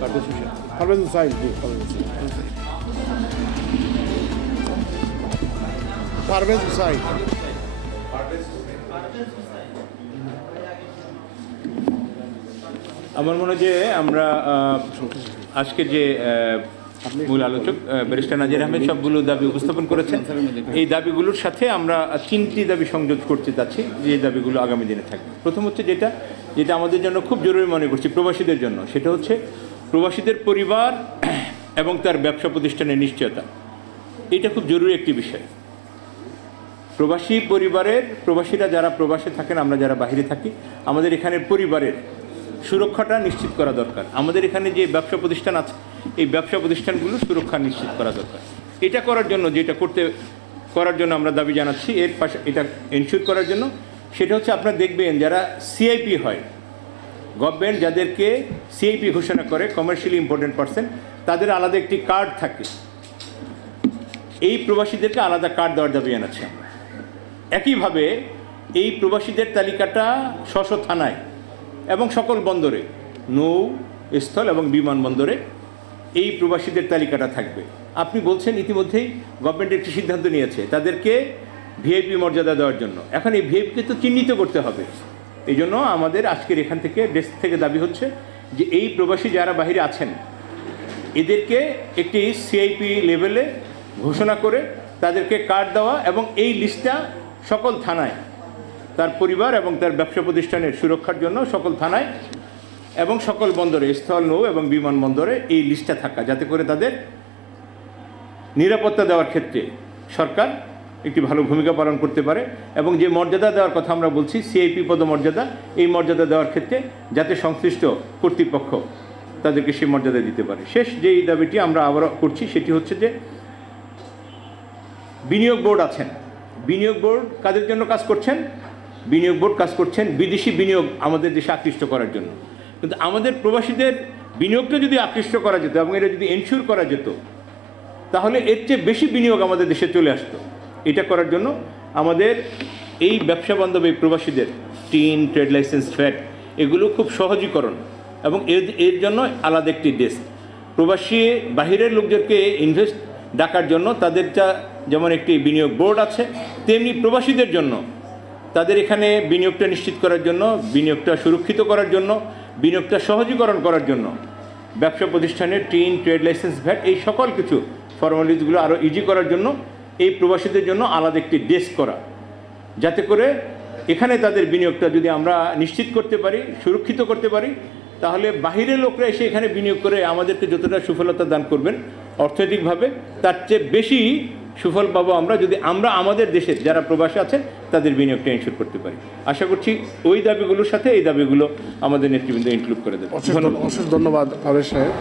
পারভেজ হুসাইন পারভেজ হুসাইন আমার মনে হয় যে আমরা আজকে যে মূল আলোচক ব্যারিস্টার নাজির আহমেদ সবগুলো দাবি উপস্থাপন করেছেন, এই দাবিগুলোর সাথে আমরা 3টি দাবি সংযোগ করতে চাচ্ছি, যে দাবিগুলো আগামী দিনে থাকবে। প্রথম হচ্ছে যেটা আমাদের জন্য খুব জরুরি মনে করছি প্রবাসীদের জন্য, সেটা হচ্ছে প্রবাসীদের পরিবার এবং তার ব্যবসা প্রতিষ্ঠানের নিশ্চয়তা। এটা খুব জরুরি একটি বিষয়। প্রবাসী পরিবারের, প্রবাসীরা যারা প্রবাসে থাকেন, আমরা যারা বাইরে থাকি, আমাদের এখানের পরিবারের সুরক্ষাটা নিশ্চিত করা দরকার। আমাদের এখানে যে ব্যবসা প্রতিষ্ঠান আছে, এই ব্যবসা প্রতিষ্ঠানগুলো সুরক্ষা নিশ্চিত করা দরকার। এটা করার জন্য করার জন্য আমরা দাবি জানাচ্ছি, এর পাশে এটা এনশিওর করার জন্য, সেটা হচ্ছে আপনারা দেখবেন যারা সিআইপি হয়, গভর্নমেন্ট যাদেরকে সিআইপি ঘোষণা করে, কমার্শিয়ালি ইম্পর্টেন্ট পারসন, তাদের আলাদা একটি কার্ড থাকে। এই প্রবাসীদেরকে আলাদা কার্ড দেওয়ার দাবি জানাচ্ছি আমরা। একইভাবে এই প্রবাসীদের তালিকাটা স্ব থানায় এবং সকল বন্দরে, নৌ, স্থল এবং বিমানবন্দরে এই প্রবাসীদের তালিকাটা থাকবে। আপনি বলছেন ইতিমধ্যেই গভর্নমেন্ট একটি সিদ্ধান্ত নিয়েছে তাদেরকে ভিআইপি মর্যাদা দেওয়ার জন্য। এখন এই ভিআইপিকে তো চিহ্নিত করতে হবে। এই জন্য আমাদের আজকের এখান থেকে ডেস্ক থেকে দাবি হচ্ছে যে এই প্রবাসী যারা বাইরে আছেন, এদেরকে একটি সিআইপি লেভেলে ঘোষণা করে তাদেরকে কার্ড দেওয়া, এবং এই লিস্টটা সকল থানায় তার পরিবার এবং তার ব্যবসা প্রতিষ্ঠানের সুরক্ষার জন্য সকল থানায় এবং সকল বন্দরে, স্থল, নৌ এবং বিমানবন্দরে এই লিস্টটা থাকা, যাতে করে তাদের নিরাপত্তা দেওয়ার ক্ষেত্রে সরকার একটি ভালো ভূমিকা পালন করতে পারে। এবং যে মর্যাদা দেওয়ার কথা আমরা বলছি, সিআইপি পদমর্যাদা, এই মর্যাদা দেওয়ার ক্ষেত্রে যাতে সংশ্লিষ্ট কর্তৃপক্ষ তাদেরকে সেই মর্যাদা দিতে পারে। শেষ যেই দাবিটি আমরা আবারও করছি সেটি হচ্ছে যে বিনিয়োগ বোর্ড আছেন, বিনিয়োগ বোর্ড কাদের জন্য কাজ করছেন? বিনিয়োগ বোর্ড কাজ করছেন বিদেশি বিনিয়োগ আমাদের দেশে আকৃষ্ট করার জন্য। কিন্তু আমাদের প্রবাসীদের বিনিয়োগটা যদি আকৃষ্ট করা যেত এবং এটা যদি এনশিওর করা যেত, তাহলে এর চেয়ে বেশি বিনিয়োগ আমাদের দেশে চলে আসতো। এটা করার জন্য আমাদের এই ব্যবসা বান্ধব এই প্রবাসীদের টিন, ট্রেড লাইসেন্স, ফ্যাট, এগুলো খুব সহজীকরণ এবং এর জন্য আলাদা একটি ডেস্ক। প্রবাসী বাহিরের লোকদেরকে ইনভেস্ট ডাকার জন্য তাদেরটা যেমন একটি বিনিয়োগ বোর্ড আছে, তেমনি প্রবাসীদের জন্য তাদের এখানে বিনিয়োগটা নিশ্চিত করার জন্য, বিনিয়োগটা সুরক্ষিত করার জন্য, বিনিয়োগটা সহজীকরণ করার জন্য ব্যবসা প্রতিষ্ঠানের টিন, ট্রেড লাইসেন্স, ভ্যাট, এই সকল কিছু ফর্মালিটিসগুলো আরও ইজি করার জন্য এই প্রবাসীদের জন্য আলাদা একটি ডেস্ক করা, যাতে করে এখানে তাদের বিনিয়োগটা যদি আমরা নিশ্চিত করতে পারি, সুরক্ষিত করতে পারি, তাহলে বাহিরের লোকরা এসে এখানে বিনিয়োগ করে আমাদেরকে যতটা সুফলতা দান করবেন অর্থনৈতিকভাবে, তার চেয়ে বেশি সুফল পাবো আমরা যদি আমরা আমাদের দেশের যারা প্রবাসী আছেন তাদের বিনিয়োগটা ইনশিওর করতে পারি। আশা করছি ওই দাবিগুলোর সাথে এই দাবিগুলো আমাদের নেতৃবৃন্দ ইনক্লুড করে দেবে। অশেষ ধন্যবাদ পারভেজ সাহেব।